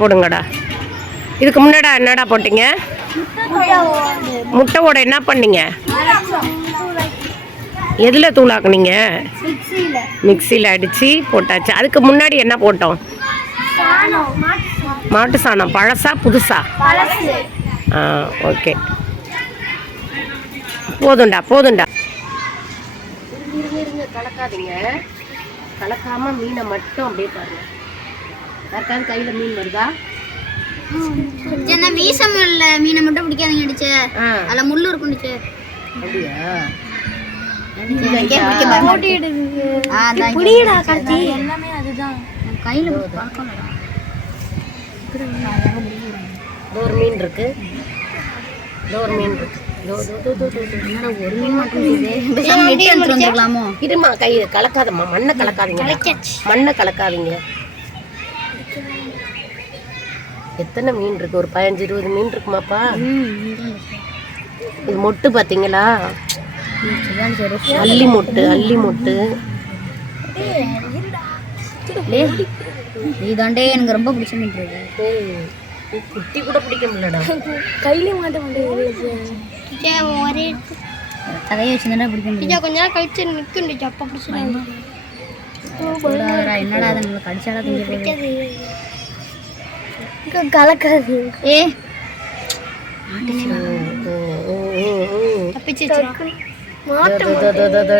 போடுங்கடா. இதுக்கு முன்னாடா என்னடா போட்டீங்க? முட்டை ஓட என்ன பண்ணீங்க? எதில் தூளாக்குனீங்க? மிக்சியில் அடித்து போட்டாச்சு. அதுக்கு முன்னாடி என்ன போட்டோம்? மாட்டு சாணம். பழசா புதுசா? ஓகே, போதும்டா போதும்டா. இருங்க கலக்காதீங்க. கலக்காமல் மீனை மட்டும் அப்படியே பாருங்க. யாருக்காவது கையில் மீன் வருதா? வீசம் இல்ல, மீனை மட்டும் பிடிக்காதீங்க அடிச்சு. அதில் முள்ளு இருக்குண்டுச்சு. அப்படியா? எல்லாமே அதுதான் கையில் ஒரு மீன் இருக்கு. ஒரு மீன் இருக்கு. ஒரு மீன் மட்டும் இருமா, கை கலக்காதம்மா. மண்ணை கலக்காதீங்க, மண்ணை கலக்காதீங்க. எத்தனை மீன் இருக்கு? ஒரு 15-20 மீன் இருக்குமாப்பா? இது மொட்டு பார்த்தீங்களா? அள்ளி மொட்டு, அள்ளி மொட்டு. இதாண்டே எனக்கு ரொம்ப பிடிச்ச மீன். குட்டி கூட பிடிக்க முடியலடா. கையில மாட்ட மாட்டேங்குது. தகையை வச்சுருந்தா பிடிக்க முடியும். கொஞ்ச நேரம் கழிச்சு நிற்கும். அப்பா பிடிச்சிருக்காங்க. என்னடா அதை நம்ம கடிச்சாலும் கொஞ்சம் பிடிக்காது. கலக்காது.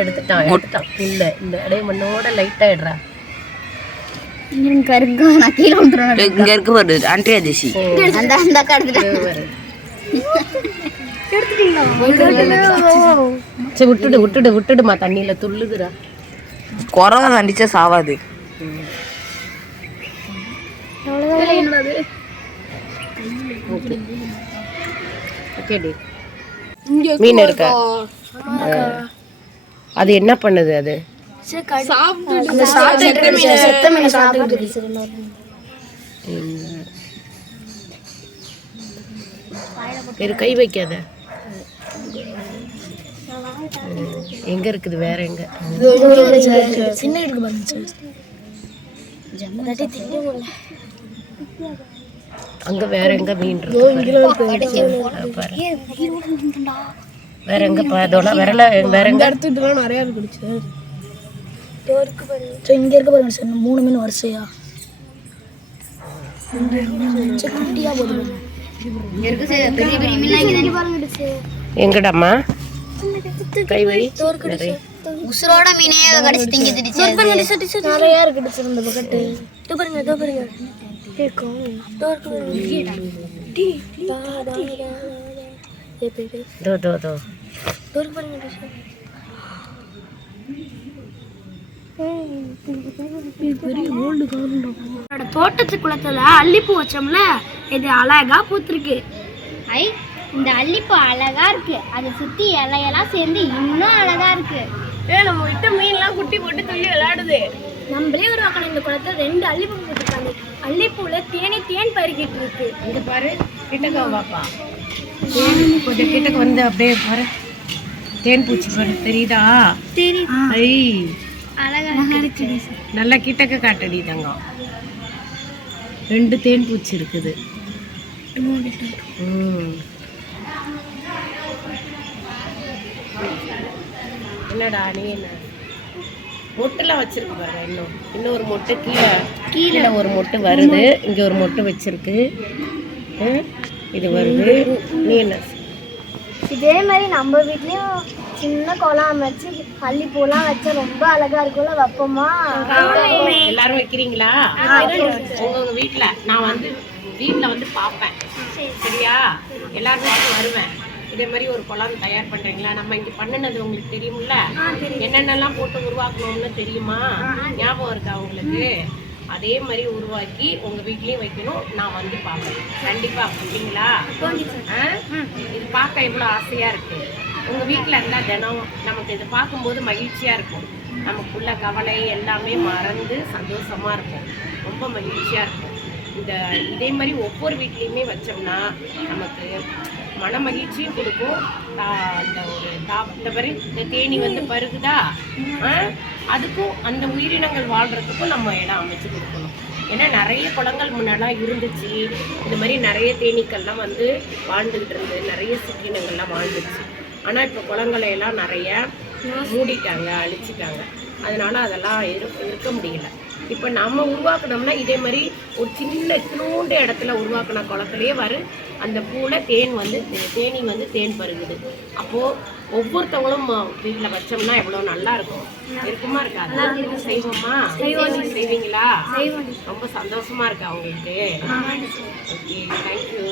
எடுத்துட்டான். இல்ல இல்ல, அப்படியே மண்ணோட லைட்டா எடுறா. கருக்கா நான் கீழே வந்துடுறேன். இங்க இருக்கு பாரு ஆண்ட்ரியா ஜெசி. அந்த அந்த கடத்துட்டேன். சரி, விட்டுடுமா. தண்ணியில துள்ளுதுடா. குறவை தண்டிச்சா சாவாது. மீன் இருக்கா? அது என்ன பண்ணுது? அது கை வைக்காத. எங்க இருக்குது? வேற எங்க? அங்க வேற எங்க மீன் இருக்கு? வேற எங்க? விரல வேற எங்க? நிறைய இருக்கு. இங்க இருக்க பாருங்க சார், 3 மீன் வரிசையா குட்டியா போடுது. எங்கடாமா? கை வை. உசுரோட மீனே கடிச்சு திங்கிடுச்சு. நிறைய இருக்கு இந்த பக்கெட். இதோ பாருங்க, இதோ பாருங்க. கேக்கும். தோட்டத்து குளத்துல அல்லிப்பூ வச்சோம்ல, இது அழகா பூத்திருக்கு. இந்த அல்லிப்பூ அழகா இருக்கு. அதை சுத்தி இலையெல்லாம் சேர்ந்து இன்னும் அழகா இருக்கு. நம்ம விட்டு மீன்லாம் குட்டி போட்டு துள்ளி விளையாடுது. நம்மளே ஒரு வாக்கம் இந்த குளத்துல 2 அல்லிப்பூ போட்டுருக்காங்க. அல்லிப்பூல தேன் பறிக்கிட்டு இருக்கு. இங்க பாரு, கிட்டக்க வாப்பா. கொஞ்சம் கிட்டக்க வந்து அப்படியே பாரு. தேன் பூச்சி பாரு, தெரியுதா? தெரியுது. அழகா இருக்கு. நல்லா கிட்டக்க காட்டடி தங்கம். 2 தேன் பூச்சி இருக்குது. என்னடா நீ என்ன மொட்டெல்லாம் வச்சிருக்கு பாருங்க. இன்னும் ஒரு மொட்டை கீழே ஒரு மொட்டை வருது. இங்க ஒரு மொட்டை வச்சிருக்கு. இது வருது. நீ என்ன? இதே மாதிரி நம்ம வீட்லயும் சின்ன குளம் அமைச்சு அல்லிப்பூலாம் வச்சா ரொம்ப அழகா இருக்கும்ல. வைப்போமா? எல்லாரும் வைக்கிறீங்களா? உங்க வீட்டுல நான் வந்து பார்ப்பேன். சரியா? எல்லாரும் வீட்டுக்கு வருவேன். இதே மாதிரி ஒரு குளம் தயார் பண்றீங்களா? நம்ம இங்க பண்ணினது உங்களுக்கு தெரியும்ல? என்னென்னலாம் போட்டு உருவாக்கணும்னு தெரியுமா? ஞாபகம் இருக்கா உங்களுக்கு? அதே மாதிரி உருவாக்கி உங்க வீட்லயும் வைக்கணும். நான் வந்து பார்ப்பேன் கண்டிப்பா. அப்படிங்களா? இது பார்க்க எவ்வளோ ஆசையா இருக்கு. உங்க வீட்டில் இருந்தால் தினம் நமக்கு இதை பார்க்கும்போது மகிழ்ச்சியா இருக்கும். நமக்குள்ள கவலை எல்லாமே மறந்து சந்தோஷமா இருக்கும். ரொம்ப மகிழ்ச்சியா இருக்கும். இதே மாதிரி ஒவ்வொரு வீட்லேயுமே வச்சோம்னா நமக்கு மன மகிழ்ச்சியும் கொடுக்கும். இந்த தேனி வந்து பருகுதா, அதுக்கும் அந்த உயிரினங்கள் வாழ்றதுக்கும் நம்ம இடம் அமைச்சு கொடுக்கணும். ஏன்னா நிறைய குளங்கள் முன்னெல்லாம் இருந்துச்சு, இந்த மாதிரி நிறைய தேனீக்கள்லாம் வந்து வாழ்ந்துக்கிட்டு இருந்தது, நிறைய சிற்றினங்கள்லாம் வாழ்ந்துச்சு. ஆனால் இப்போ குளங்களை எல்லாம் நிறைய மூடிட்டாங்க, அழிச்சிட்டாங்க. அதனால அதெல்லாம் இருக்க முடியல. இப்போ நம்ம உருவாக்கணும்னா இதே மாதிரி ஒரு சின்ன இத்தினோண்டு இடத்துல உருவாக்கின குளத்துலேயே அந்த பூவில் தேனி வந்து தேன் பருகுது. அப்போது ஒவ்வொருத்தவங்களும் வீட்டில் வச்சோம்னா எவ்வளோ நல்லா இருக்கும், இருக்குமா இருக்காது? செய்வோமா? செய்வீங்களா? ரொம்ப சந்தோஷமா இருக்கா உங்களுக்கு? Okay, thank you.